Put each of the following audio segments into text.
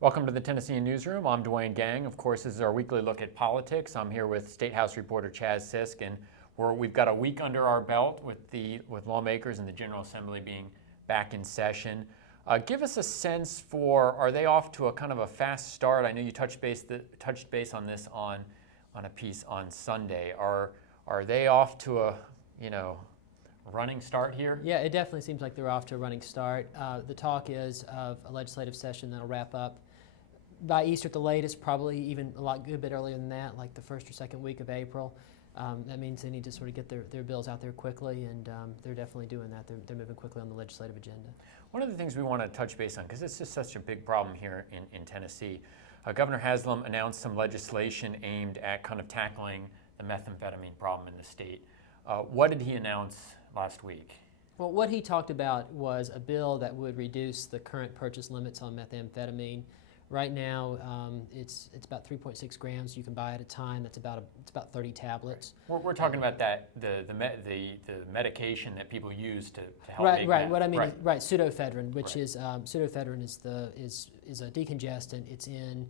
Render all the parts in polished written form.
Welcome to the Tennessean Newsroom. I'm Dwayne Gang. Of course, this is our weekly look at politics. I'm here with statehouse reporter Chas Sisk, and we've got a week under our belt with lawmakers and the General Assembly being back in session. Give us a sense for, are they off to a kind of a fast start? I know you touched base on this on a piece on Sunday. Are they off to a running start here? Yeah, it definitely seems like they're off to a running start. The talk is of a legislative session that'll wrap up by Easter at the latest, probably even a good bit earlier than that, like the first or second week of April. That means they need to sort of get their bills out there quickly, and they're definitely doing that. They're moving quickly on the legislative agenda. One of the things we want to touch base on, because it's just such a big problem here in Tennessee, Governor Haslam announced some legislation aimed at kind of tackling the methamphetamine problem in the state. What did he announce last week? Well, what he talked about was a bill that would reduce the current purchase limits on methamphetamine. Right now, it's about 3.6 grams you can buy at a time. It's about 30 tablets. We're talking about the medication that people use to help. Right. Meth. What I mean is pseudoephedrine, which is pseudoephedrine is a decongestant. It's in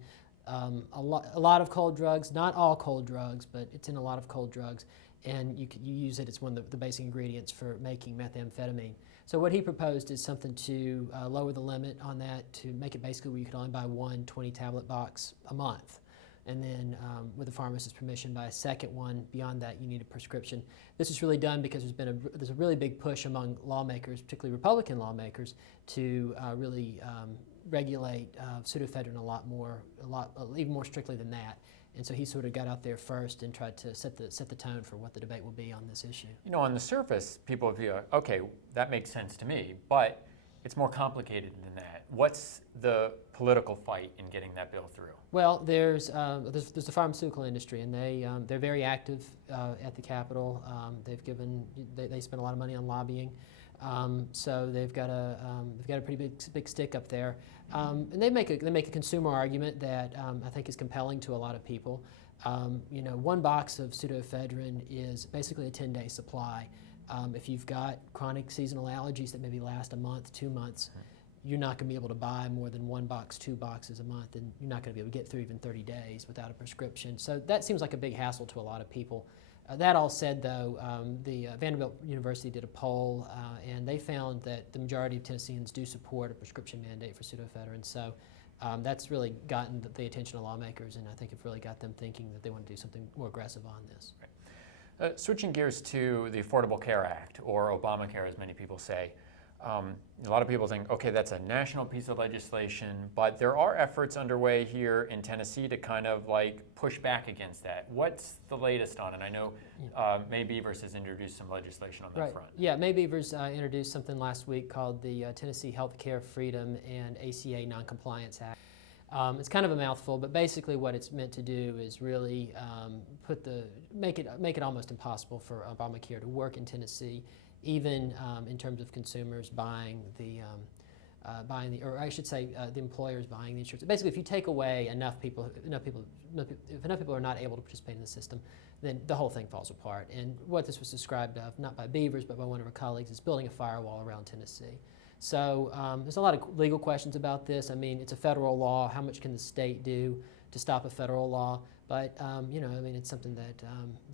a lot of cold drugs, not all cold drugs, but it's in a lot of cold drugs. And you use it as one of the basic ingredients for making methamphetamine. So what he proposed is something to lower the limit on that to make it basically where you could only buy one 20-tablet box a month. And then with the pharmacist's permission, buy a second one. Beyond that, you need a prescription. This is really done because there's a really big push among lawmakers, particularly Republican lawmakers, to really regulate pseudoephedrine even more strictly than that. And so he sort of got out there first and tried to set the tone for what the debate will be on this issue. You know, on the surface, people would be like, okay, that makes sense to me, but it's more complicated than that. What's the political fight in getting that bill through? Well, there's the pharmaceutical industry, and they're very active at the Capitol. They spend a lot of money on lobbying. So they've got a pretty big stick up there, and they make a consumer argument that I think is compelling to a lot of people. One box of pseudoephedrine is basically a 10-day supply. If you've got chronic seasonal allergies that maybe last a month, 2 months, you're not going to be able to buy more than 1 box, 2 boxes a month, and you're not going to be able to get through even 30 days without a prescription. So that seems like a big hassle to a lot of people. That all said, though, the Vanderbilt University did a poll, and they found that the majority of Tennesseans do support a prescription mandate for pseudoephedrine. So that's really gotten the attention of lawmakers, and I think it really got them thinking that they want to do something more aggressive on this. Right. Switching gears to the Affordable Care Act, or Obamacare, as many people say. A lot of people think, okay, that's a national piece of legislation, but there are efforts underway here in Tennessee to kind of like push back against that. What's the latest on it? I know Mae Beavers has introduced some legislation on that front. Yeah, Mae Beavers introduced something last week called the Tennessee Healthcare Freedom and ACA Noncompliance Act. It's kind of a mouthful, but basically what it's meant to do is really make it almost impossible for Obamacare to work in Tennessee, even in terms of consumers buying the employers buying the insurance. Basically, if you take away if enough people are not able to participate in the system, then the whole thing falls apart. And what this was described of, not by Beavers, but by one of her colleagues, is building a firewall around Tennessee. So there's a lot of legal questions about this. I mean, it's a federal law. How much can the state do to stop a federal law? But it's something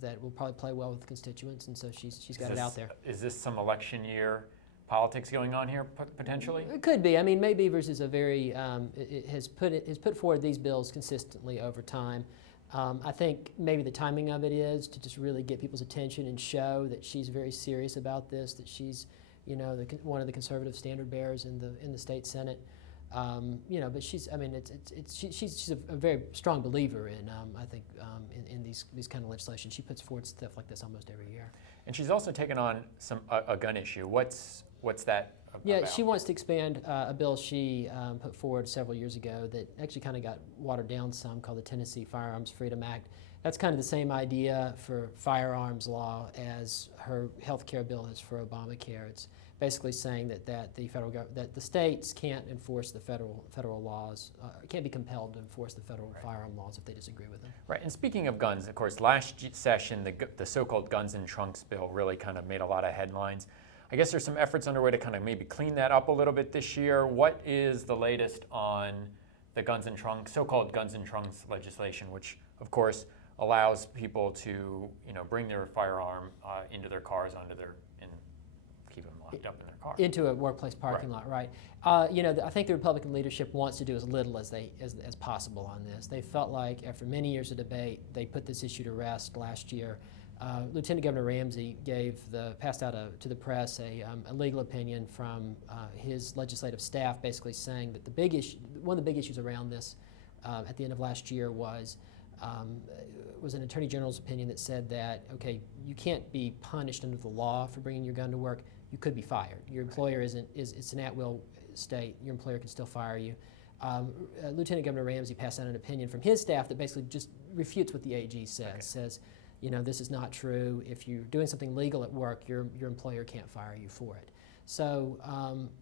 that will probably play well with constituents, and so she's got it out there. Is this some election year politics going on here potentially? It could be. I mean, Mae Beavers is has put forward these bills consistently over time. I think maybe the timing of it is to just really get people's attention and show that she's very serious about this, that she's one of the conservative standard bearers in the state Senate. But she's a very strong believer in in these kind of legislation. She puts forward stuff like this almost every year. And she's also taken on a gun issue. What's that about? Yeah, she wants to expand a bill she put forward several years ago that actually kind of got watered down some, called the Tennessee Firearms Freedom Act. That's kind of the same idea for firearms law as her health care bill is for Obamacare. It's basically saying that the states can't enforce the federal laws, can't be compelled to enforce the federal firearm laws if they disagree with them. Right. And speaking of guns, of course, last session the so-called guns in trunks bill really kind of made a lot of headlines. I guess there's some efforts underway to kind of maybe clean that up a little bit this year. What is the latest on the guns and trunks, so-called guns and trunks legislation, which of course allows people to bring their firearm into their cars, and keep them locked up in their car. Into a workplace parking lot, right? I think the Republican leadership wants to do as little as possible on this. They felt like after many years of debate, they put this issue to rest last year. Lieutenant Governor Ramsey passed out to the press a legal opinion from his legislative staff, basically saying that one of the big issues around this at the end of last year was an Attorney General's opinion that said that, okay, you can't be punished under the law for bringing your gun to work. You could be fired. Your employer it's an at-will state. Your employer can still fire you. Lieutenant Governor Ramsey passed out an opinion from his staff that basically just refutes what the AG says. Okay. Says, this is not true. If you're doing something legal at work, your employer can't fire you for it. So,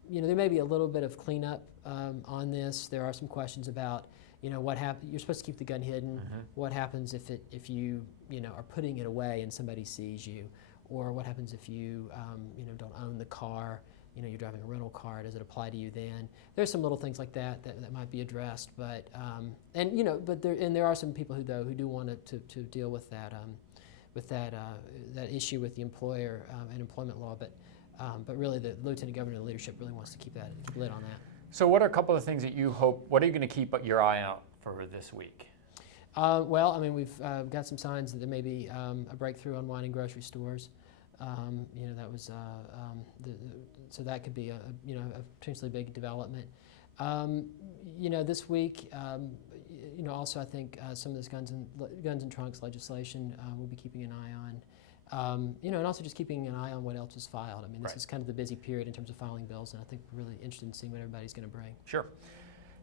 there may be a little bit of cleanup on this. There are some questions about, what happens. You're supposed to keep the gun hidden. Mm-hmm. What happens if you are putting it away and somebody sees you, or what happens if you don't own the car? You're driving a rental car. Does it apply to you then? There's some little things like that might be addressed, but there are some people who do want to deal with that issue with the employer and employment law, but really the Lieutenant Governor and the leadership really wants to keep a lid on that. So what are a couple of things that you hope, what are you going to keep your eye out for this week? We've got some signs that there may be a breakthrough on wine in grocery stores. That was so that could be a potentially big development. This week, also I think some of this guns and trunks legislation we'll be keeping an eye on. And also just keeping an eye on what else is filed. This is kind of the busy period in terms of filing bills, and I think we're really interested in seeing what everybody's going to bring. Sure.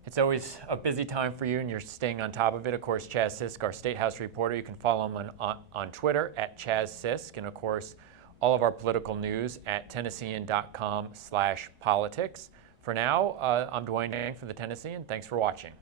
It's always a busy time for you, and you're staying on top of it. Of course, Chas Sisk, our State House reporter, you can follow him on Twitter at Chas Sisk, and of course, all of our political news at Tennessean.com/politics. For now, I'm Dwayne Dang for the Tennessean. Thanks for watching.